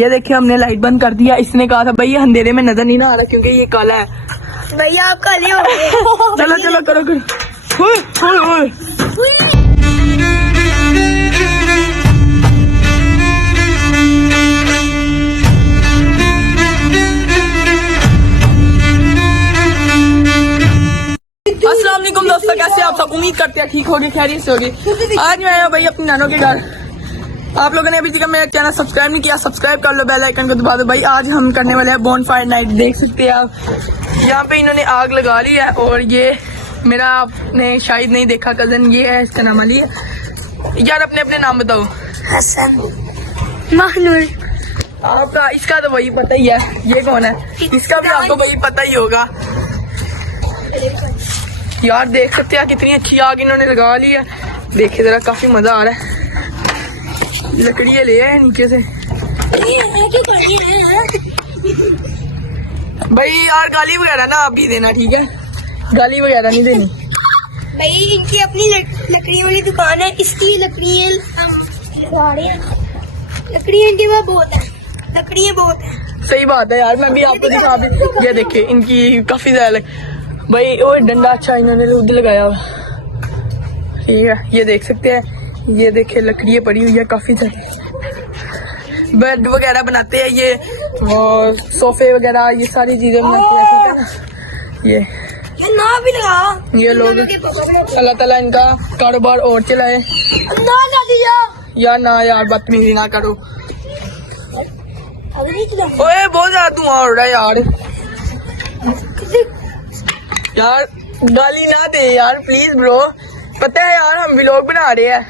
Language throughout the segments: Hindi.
ये देखिए हमने लाइट बंद कर दिया। इसने कहा था भाई ये अंधेरे में नजर नहीं ना आ रहा क्योंकि ये काला है। भैया आप काले हो गए। चलो चलो करो करो। ओए, ओए, ओए। अस्सलाम वालेकुम दोस्तों, कैसे आप सब? उम्मीद करते हैं ठीक होगी, खैरियत से होगी। आज मैं आया भाई अपनी नानों के घर। आप लोगों ने अभी तक मेरा चैनल सब्सक्राइब नहीं किया, सब्सक्राइब कर लो, बेल आइकन को दबा दो। भाई आज हम करने वाले हैं बोनफायर नाइट। देख सकते हैं आप यहाँ पे इन्होंने आग लगा ली है। और ये मेरा आपने शायद नहीं देखा कजन, ये है, इसका नाम अली है। यार अपने अपने नाम बताओ। हसन, महनूर। आपका इसका तो वही पता ही है। ये कौन है? इसका भी आपको वही पता ही होगा। यार देख सकते हैं कितनी अच्छी आग इन्होंने लगा ली है। देखिए जरा, काफी मजा आ रहा है। लकड़ियाँ ले आए नीचे से। भाई यार गाली वगैरह ना आप भी देना, ठीक है? गाली वगैरह नहीं देनी। भाई इनकी अपनी लकड़ी वाली दुकान है, इसकी लकड़ियाँ इनके पास बहुत है, लकड़ियाँ बहुत है। सही बात है यार, मैं भी आपको दिखा भी। ये देखिए इनकी काफी ज्यादा भाई। ओ डंडा अच्छा इन्होंने उधर लगाया हुआ, ठीक है? ये देख सकते हैं, ये देखिए लकड़ियाँ पड़ी हुई है काफी सारी। बेड वगैरह बनाते हैं ये, और सोफे वगैरह, ये सारी चीजें बनाते हैं, ठीक है ना? ये ना भी लगा। ये लोग अल्लाह ताला इनका कारोबार और चलाए। ना लगा दिया यार ना यार, बदतमीजी ना करो। ओए बहुत ज्यादा धुआं उड़ रहा है यार। यार गाली ना दे यार प्लीज ब्रो। पता है यार हम व्लॉग बना रहे हैं,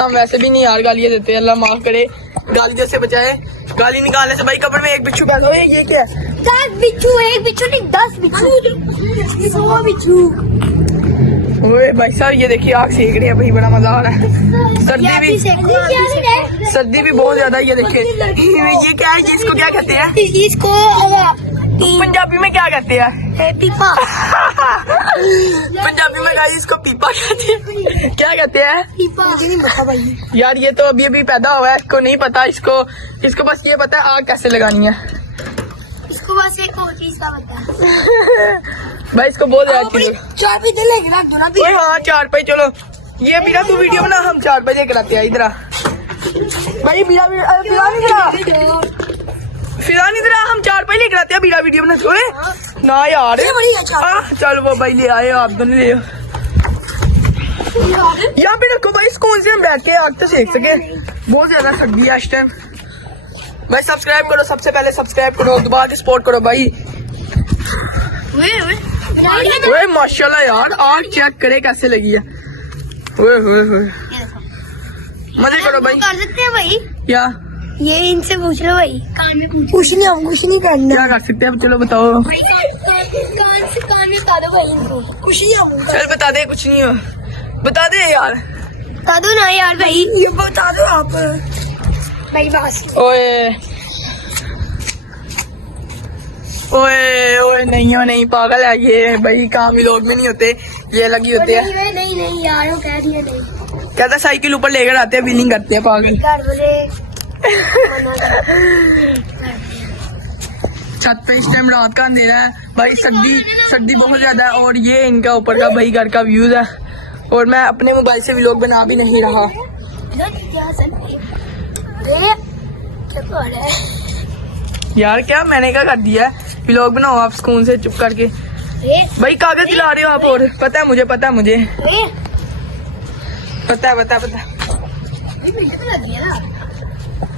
हम वैसे भी नहीं यार गालियाँ देते। अल्लाह माफ करे, गाली जैसे बचाए। गाली निकालने से भाई कब्र में एक बिच्छू पैदा हो। ये क्या है? 10 बिच्छू, एक बिच्छू नहीं 10 बिच्छू, 100 बिच्छू। ओए भाई साहब ये देखिए आग सेक रही है भाई, बड़ा मजा आ रहा है। सर्दी भी बहुत ज्यादा। ये देखिए ये क्या है? इसको क्या कहते हैं? इसको पंजाबी में क्या कहते हैं? पीपा। पंजाबी में गाइस इसको पीपा कहते हैं। क्या कहते हैं? पीपा। मुझे नहीं पता भाई। यार ये तो अभी अभी पैदा हुआ है, इसको नहीं पता। इसको बस ये पता है आग कैसे लगानी है। इसको बस एक और चीज का पता है। भाई इसको बोल यार चार पे चलेगा ना भी। हाँ 4 पे चलो। ये बिना तू वीडियो बना, हम 4 बजे कराते हैं। इधर भाई बिना नहीं करा, फिर इधर हम 4 पे लेकर आते हैं बिना वीडियो बना। छोड़े ना यार। चल वो भाई ले आए, आप दोनों ले यहाँ पे रखो भाई, सुकून से हम बैठ के आग तो सेक सके। बहुत ज्यादा सर्दी है इस टाइम। भाई सब्सक्राइब करो, सबसे पहले सब्सक्राइब करो, दोबारा के सपोर्ट करो भाई। ओए माशाल्लाह यार, आग चेक करे कैसे लगी है। ओए मजे करो भाई। कर सकते हैं भाई क्या? ये इनसे पूछ लो भाई। कान में कुछ नहीं करना। क्या कर सकते हैं? चलो बताओ। कान में बता दो भाई इनको। कुछ नहीं। चल बता दे, कुछ नहीं हो। बता दे यार, बता दो ना यार भाई, ये बता दो आप भाई बस। ओए नहीं पागल है ये भाई, काम ही लोग में नहीं होते, ये लगी होते हैं। नहीं यार, वो कह रही है नहीं। कहता साइकिल ऊपर लेकर आते हैं, व्हीलिंग करते हैं पागल। घर वाले छत पे इस टाइम रात का अंधेरा है भाई, सर्दी बहुत ज्यादा है। और ये इनका ऊपर का भाई घर का व्यूज है। और मैं अपने मोबाइल से व्लॉग बना भी नहीं रहा यार। क्या मैंने क्या कर दिया है? व्लॉग बनाओ आप सुकून से चुप करके। भाई कागज दिला रहे हो आप। और पता है मुझे पता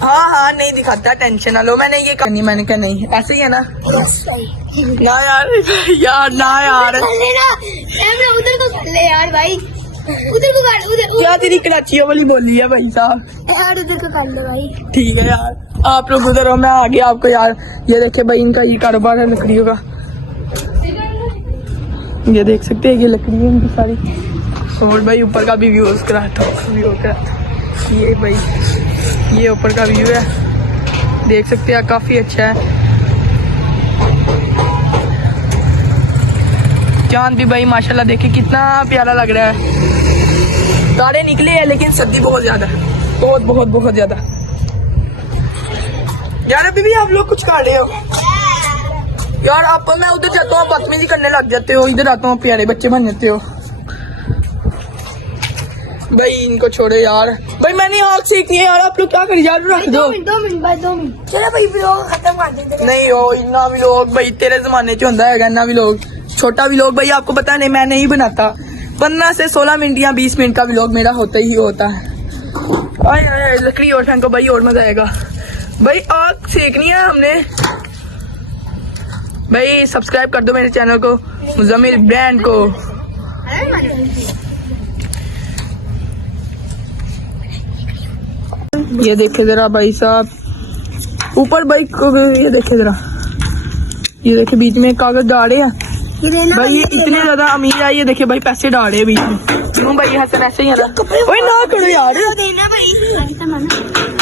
हाँ नहीं दिखाता, टेंशन ना लो। मैंने ये करनी, मैंने कहा नहीं, ऐसे ही है ना? ना यार ना यार उधर को कर ले यार भाई, उधर को कर। क्या तेरी कराचियों वाली बोली है भाई साहब? यार उधर को कर लो भाई। ठीक है यार, आप लोग उधर हो, मैं आगे आपको। यार ये देखे भाई, इनका ये कारोबार है लकड़ियों का। ये देख सकते हैं, ये लकड़ी है इनकी सारी। और भाई ऊपर का भी व्यू कराता हूँ। ये भाई ये ऊपर का व्यू है, देख सकते हैं, काफी अच्छा है। चांद भी भाई माशाल्लाह देखिए कितना प्यारा लग रहा है। तारे निकले हैं लेकिन सर्दी बहुत ज्यादा है, बहुत ज्यादा। यार अभी भी आप लोग कुछ खा रहे हो यार। आप मैं उधर जाता हूँ बदतमीजी करने लग जाते हो, इधर आता हूँ प्यारे बच्चे बन जाते हो भाई। इनको छोड़ो यार भाई, मैंने आग सीखी है यार। आप लोग क्या करिए यार, रख दो 2 मिनट भाई 2 मिनट। चलो भाई व्लॉग खत्म कर देते। नहीं हो इतना भी लोग भाई, तेरे जमाने च होता है इतना भी लोग, छोटा भी लोग भाई। आपको पता नहीं मैं नहीं बनाता, 15 से 16 मिनट या 20 मिनट का व्लॉग मेरा होता ही होता है। आए लकड़ी और फेंको भाई, और मजा आएगा भाई। आग सेकनी है हमने भाई। सब्सक्राइब कर दो मेरे चैनल को, मुजम्मिल ब्रांड को। ये देखे जरा भाई साहब ऊपर भाई, ये देखे जरा, ये देखे बीच में कागज डाले हैं भाई। ये इतने ज्यादा अमीर है, ये देखे भाई पैसे डाले हैं बीच में। क्यों भाई हसन ऐसे ही है ना। ओए ना करो यार, देना भाई।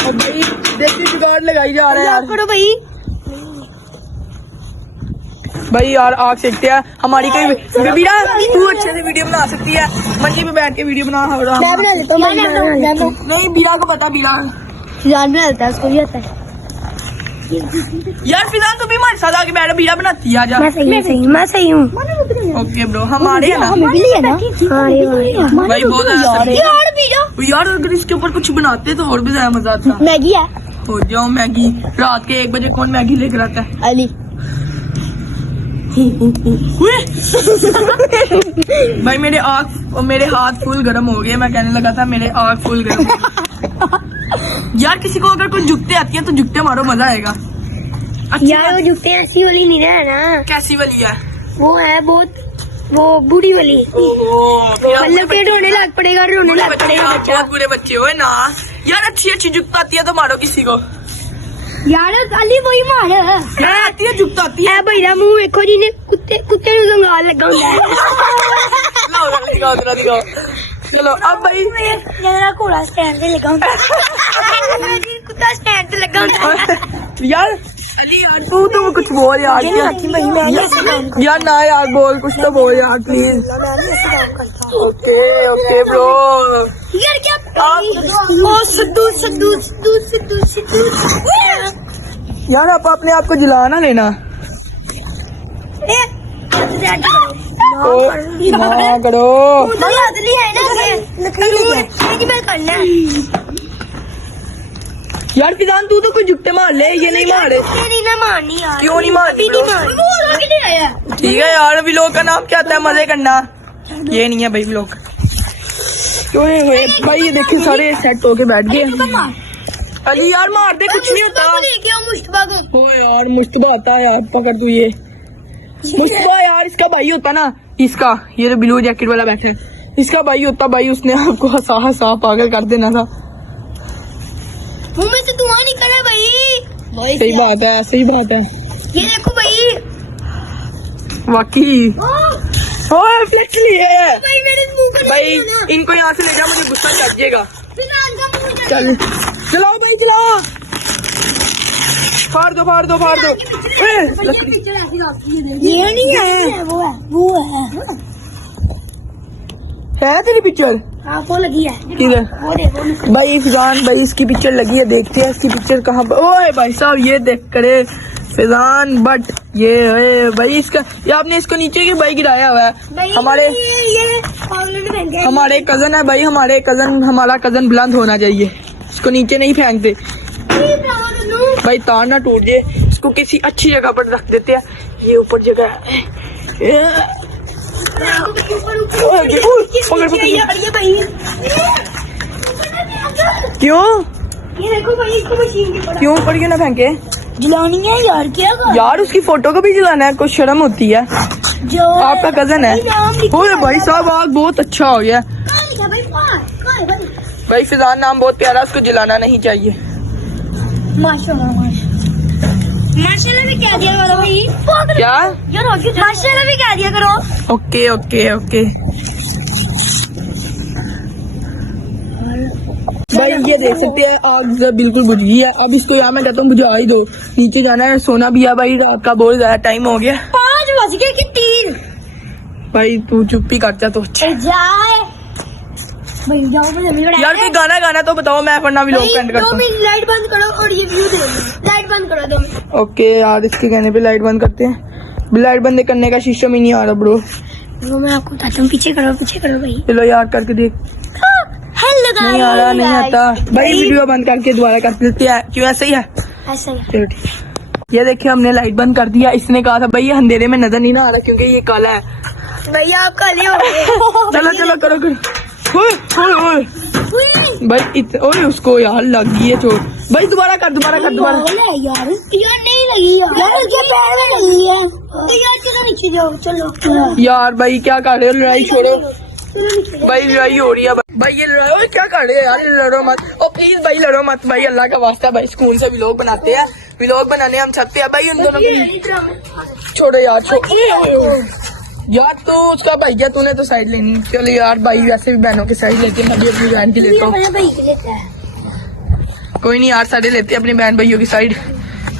अब भाई देखिए जुगाड़ लगाई जा रहा है यार। करो भाई। भाई यार आग सेकते हैं हमारी। कोई बीरा तू अच्छे से वीडियो बना सकती है, मंजी पे बैठ के वीडियो बना रहा। मैं बना लेता हूँ। नहीं बीरा को पता, बीरा जान बना लेता है, उसको भी आता है। यार फिलहाल तू भी हमारे साथ आके बैठ, बीरा बनाती है आजा। मैं सही हूँ। ओके ब्रो, हमारे है ना हमें भी लिया ना। हाँ ये भाई बहुत ज्यादा यार यार अगर इसके ऊपर कुछ बनाते तो और भी ज्यादा मजा आता। मैगी है। हो जाओ मैगी, रात के 1 बजे कौन मैगी लेकर आता है। अली भाई मेरे हाथ फुल गर्म हो गए। मैं कहने लगा था मेरे आग फुल गर्म हो गए। यार किसी को अगर कोई जुगते आती है तो जुगते मारो, मजा आएगा। यार वो जूते ऐसी वाली नहीं है ना। कैसी वाली है वो है बहुत, वो बूढ़ी वाली। मतलब पेट रोने लग पड़ेगा बच्चा। बहुत बुरे बच्चे हो ना यार। अच्छी जुगत आती है तो मारो किसी को यार। अली वही मार आती है जुगत आती है। भैया मुंह देखो जी ने कुत्ते में जंगाल लगा दिखाओ। चलो अब भाई मेरा घोड़ा स्टैंड पे लगा कुत्ता स्टैंड पे लगा यार। अली यार तू कुछ बोल यार। यार ना यार बोल, कुछ तो बोल यार प्लीज। Okay bro. यार क्या सिद्धू यार आप अपने आप को जला ना लेना। ना करो यार किसान, तू तो कोई जुगते मार ले, ये नहीं मारे। मारनी यार। क्यों नहीं मारती? ठीक है यार, व्लॉग का नाम क्या था, मजे करना। ये नहीं है भाई व्लॉग। क्यों नहीं हुए भाई? ये देखिए सारे सेट होके बैठ गए। अली यार मार दे, कुछ नहीं होता। ओ यार मुश्तबा आता है यार, पकड़ तू ये मुश्तबा यार। इसका भाई होता ना, इसका ये जो ब्लू जैकेट वाला बैठा है, इसका भाई होता भाई। उसने आपको हंसा पागल कर देना था। मुंह में से धुआं निकला भाई। सही बात है, सही बात है। ये देखो भाई, वाकई फ्लेक्स लिए भाई मेरे मुंह का भाई। इनको यहाँ से ले जा, मुझे गुस्सा चढ़ जाएगा। चल चल चलाओ भाई चलाओ। फाड़ दो लकड़ी। ये नहीं है, वो है तेरी पिक्चर? हाँ वो लगी है। किधर? वो देखो भाई फिजान भाई, इसकी पिक्चर लगी है, देखते हैं इसकी पिक्चर कहाँ पर। ओए भाई साहब ये देख करे फिजान बट ये भाई इसका, ये आपने इसको नीचे की भाई गिराया हुआ है। हमारे कजन है भाई, हमारा कजन बुलंद होना चाहिए। इसको नीचे नहीं फेंकते भाई, तार ना टूट जाए। इसको किसी अच्छी जगह पर रख देते हैं। ये ऊपर जगह है। क्यों ये देखो भाई, इसको मशीन के क्यों ऊपर क्यों ना फेंके? जलानी है यार। क्या यार उसकी फोटो को भी जलाना है, कुछ शर्म होती है। जो आपका कजन है। ओए भाई साहब आग बहुत अच्छा हो गया भाई। फिजान नाम बहुत प्यारा, उसको जलाना नहीं चाहिए। माशाल्लाह भी कह दिया करो भाई। क्या यार माशाल्लाह भी कह दिया करो। ओके भाई ये देख सकते हैं आग बिल्कुल बुझ गई है। अब इसको यहाँ मैं कहता हूँ बुझा ही दो। नीचे जाना है, सोना भी है भाई, रात का बहुत ज्यादा टाइम हो गया। 5 बज गए कि 3। भाई तू चुप ही करता तो अच्छा। जाए भाई, जाओ यार कोई गाना तो बताओ, मैं वरना भी लोग एंड करता हूँ। 2 मिनट लाइट बंद करो और ये व्यू दे। लाइट बंद करो, ओके यार, इसके कहने पे लाइट बंद करते हैं। लाइट बंद करने का सिस्टम ही नहीं आ रहा ब्रो। वो मैं आपको बताता हूँ, पीछे करो भाई। चलो यार करके देख। हेलो नहीं आ रहा, नहीं आता भाई। वीडियो बंद करके दोबारा कर देते हैं, क्यों ऐसे ही है? ऐसा ही। चलो ठीक है। ये देखिए हमने लाइट बंद कर दिया। इसने कहा था भाई ये अंधेरे में नजर नहीं ना आ रहा क्योंकि ये काला है। भैया आप काले हो गए। चलो चलो करो करो। ओए ओए ओए भाई ओए उसको यार लग गई है चोट। भाई दोबारा कर यार नहीं लगी यार, इसके पैर में लगी है। तो यार किधर नीचे जाओ, चलो यार भाई क्या कर रहे हो? लड़ाई छोड़ो भाई, लड़ाई हो रही है भाई। ये लड़ाई क्या कर रहे हो यार? ये लड़ो मत ओ प्लीज भाई, लड़ो मत भाई, अल्लाह का वास्ता भाई। स्कूल से व्लॉग बनाते हैं, व्लॉग बनाने हम छत पे हैं भाई। उन दोनों को छोड़ो यार, यार तो उसका भाई क्या, तूने तो साइड लेनी। चलो यार भाई, वैसे भी बहनों की साइड लेते हैं, मैं भी अपनी बहन की लेता हूँ। कोई नहीं यार, सारे लेते हैं अपनी बहन भाइयों की साइड।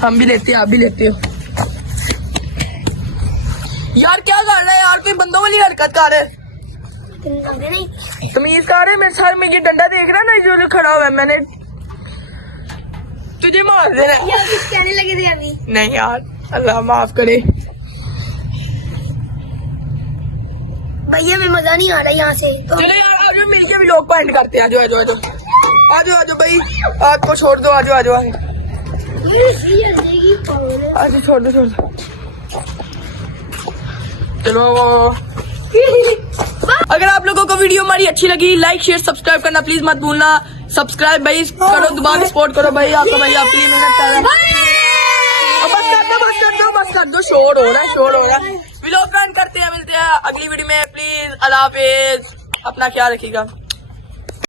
हम भी लेते हैं, आप भी लेते हो। यार क्या कर रहा है यार? कोई बंदों वाली हरकत कर रहे है, तमीज कर रहे। मेरे साथ में ये डंडा देख रहा है ना, जो खड़ा हुआ है, मैंने तुझे मार देना है। यार कुछ कहने लगे थे अभी। नहीं यार, अल्लाह माफ करे। भैया में मजा नहीं आ रहा यहाँ से तो। चलो यार आजो, मिलके भी लोग पॉइंट करते हैं। आजो भाई, आपको छोड़ दो। आजो छोड़ दो। चलो अगर आप लोगों को वीडियो हमारी अच्छी लगी, लाइक शेयर सब्सक्राइब करना प्लीज मत भूलना। सब्सक्राइब भाई करो, दोबारा सपोर्ट करो भाई। आपका भाई आपके लिए मेहनत कर रहा है। बस कर दो, शोर हो रहा है। व्लॉग करते हैं, मिलते हैं अगली वीडियो में। प्लीज अल्लाह हाफिज, अपना ख्याल रखिएगा।